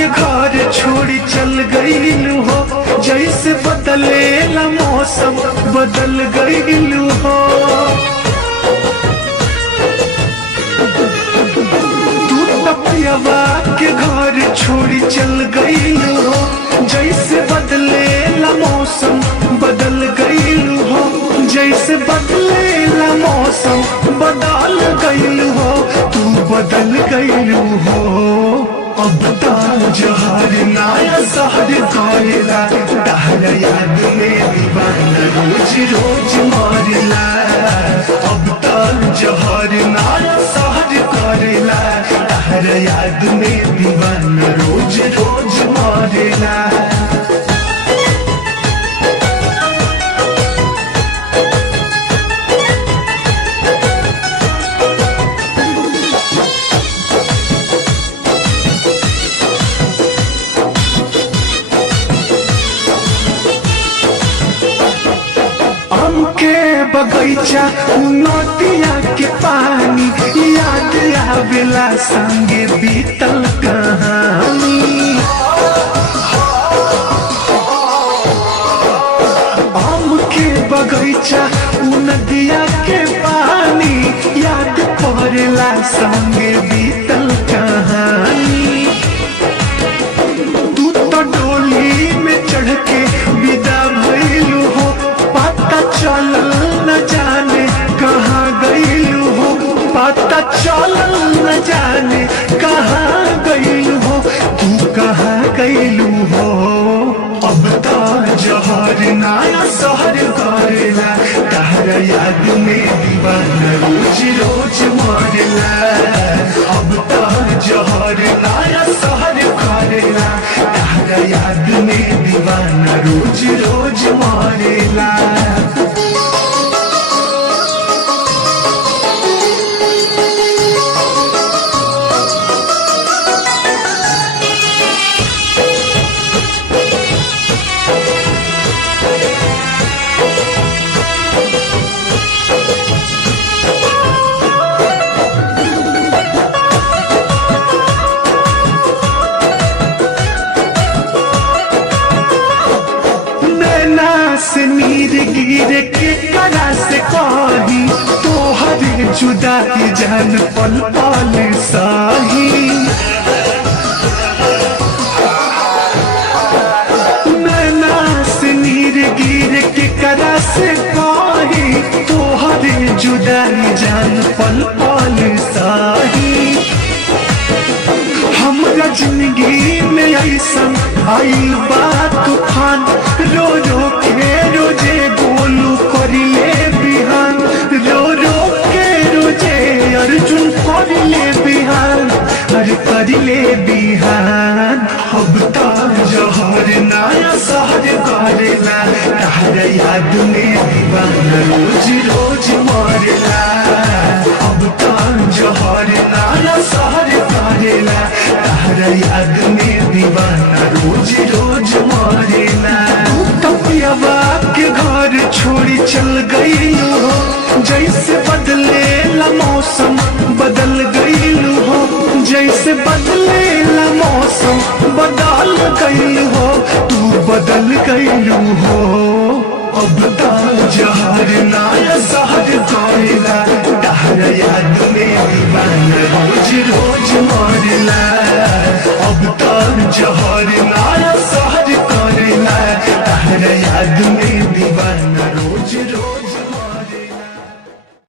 के घर छोड़ी चल गईलू हो, जैसे बदलेला मौसम बदल गईलू हो। तू तपियावा के घर छोड़ी चल गईलू हो, जैसे बदलेला मौसम बदल गईलू हो, जैसे बदलेला मौसम बदल गईलू हो, तू बदल गईलू हो। अब तार जहर नाया सहर करेला, तहरा याद में दीवाना रोज रोज मरेला। अब तार जहर नाया सहर करेला, तहरा याद में दीवाना रोज रोज मरेला। के बगैचा नदिया के पानी याद आवेला, संगे बीतल कहानी। आम के बगैचा नदिया के पानी याद पड़ेला, संगे बीतल कहानी। तू तो डोली में चढ़ के विदा भइलू हो, पता चलल न जाने कहाँ गईलू हो, पता चलल न जाने कहाँ गईलू हो, तू कहाँ गईलू हो। अब तार जहर नाया सहर करेला, तहरा याद में दीवाना रोज रोज मरेला। अब तार जहर नाया सहर करेला, तहरा याद में दीवाना रोज रोज मरेला। से नीर गिर के करा से कही, तोहरे जुदाई जान पल पल साही। नैना से नीर गिर के करा से कही, तोहरे जुदाई जान पल पल साही। हमरा जिंदगी में ऐसन आइल बा तूफान, रो रो के रोजे गोलू करिले बिहान, रो रो के रोजे अर्जुन करिले बिहान, हर करिले बिहान। अब तार जहर नाया सहर करेला, तहरा याद में दीवाना रोज रोज मरेला। अब तार जहर नाया सहर करेला, तहरा याद में दीवाना रोज रोज मरेला। तपियावा के घर छोड़ी चल गईलू हो, जैसे बदलेला मौसम बदल गईलू हो, जैसे बदलेला मौसम बदल गईलू हो, तू बदल गईलू हो। अब तार जहर नाया सहर करेला, तहरा याद में दीवाना रोज रोज मरेला। अब तार जहर